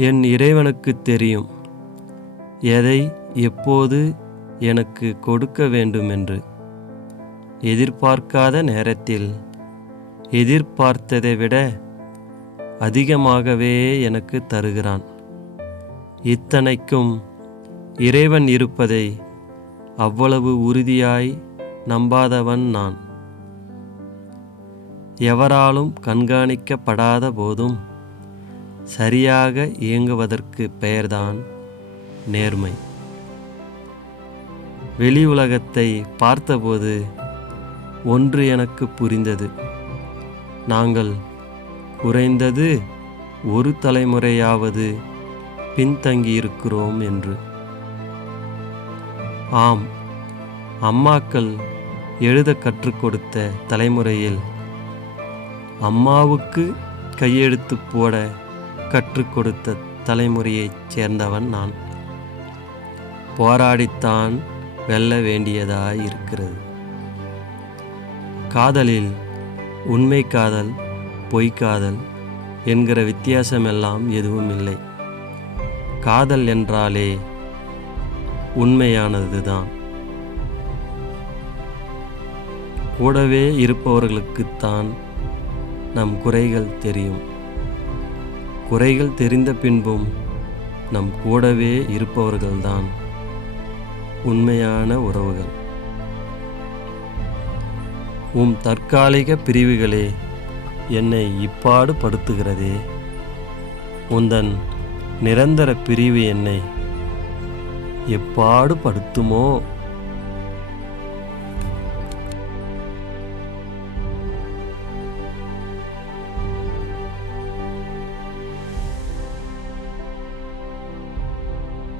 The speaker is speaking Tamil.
என் இறைவனுக்குத் தெரியும் எதை எப்போது எனக்கு கொடுக்க வேண்டுமென்று. எதிர்பார்க்காத நேரத்தில் எதிர்பார்த்ததை விட அதிகமாகவே எனக்கு தருகிறான். இத்தனைக்கும் இறைவன் இருப்பதை அவ்வளவு உறுதியாய் நம்பாதவன் நான். எவராலும் கண்காணிக்கப்படாத போதும் சரியாக இயங்குவதற்கு பெயர்தான் நேர்மை. வெளி உலகத்தை பார்த்தபோது ஒன்று எனக்கு புரிந்தது. நாங்கள் குறைந்தது ஒரு தலைமுறையாவது பின்தங்கியிருக்கிறோம் என்று. ஆம், அம்மாக்கள் எழுத கற்றுக் கொடுத்த தலைமுறையில் அம்மாவுக்கு கையெழுத்து போட கற்றுக் கொடுத்த தலைமுறையைச் சேர்ந்தவன் நான். போராடித்தான் வெல்ல வேண்டியதாயிருக்கிறது. காதலில் உண்மை காதல், பொய்க்காதல் என்கிற வித்தியாசமெல்லாம் எதுவும் இல்லை. காதல் என்றாலே உண்மையானதுதான். கூடவே இருப்பவர்களுக்குத்தான் நம் குறைகள் தெரியும். குறைகள் தெரிந்த பின்பும் நம் கூடவே இருப்பவர்கள்தான் உண்மையான உறவுகள். உம் தற்காலிக பிரிவுகளே என்னை இப்பாடு படுத்துகிறதே. உந்தன் நிரந்தர பிரிவு என்னை எப்பாடு படுத்துமோ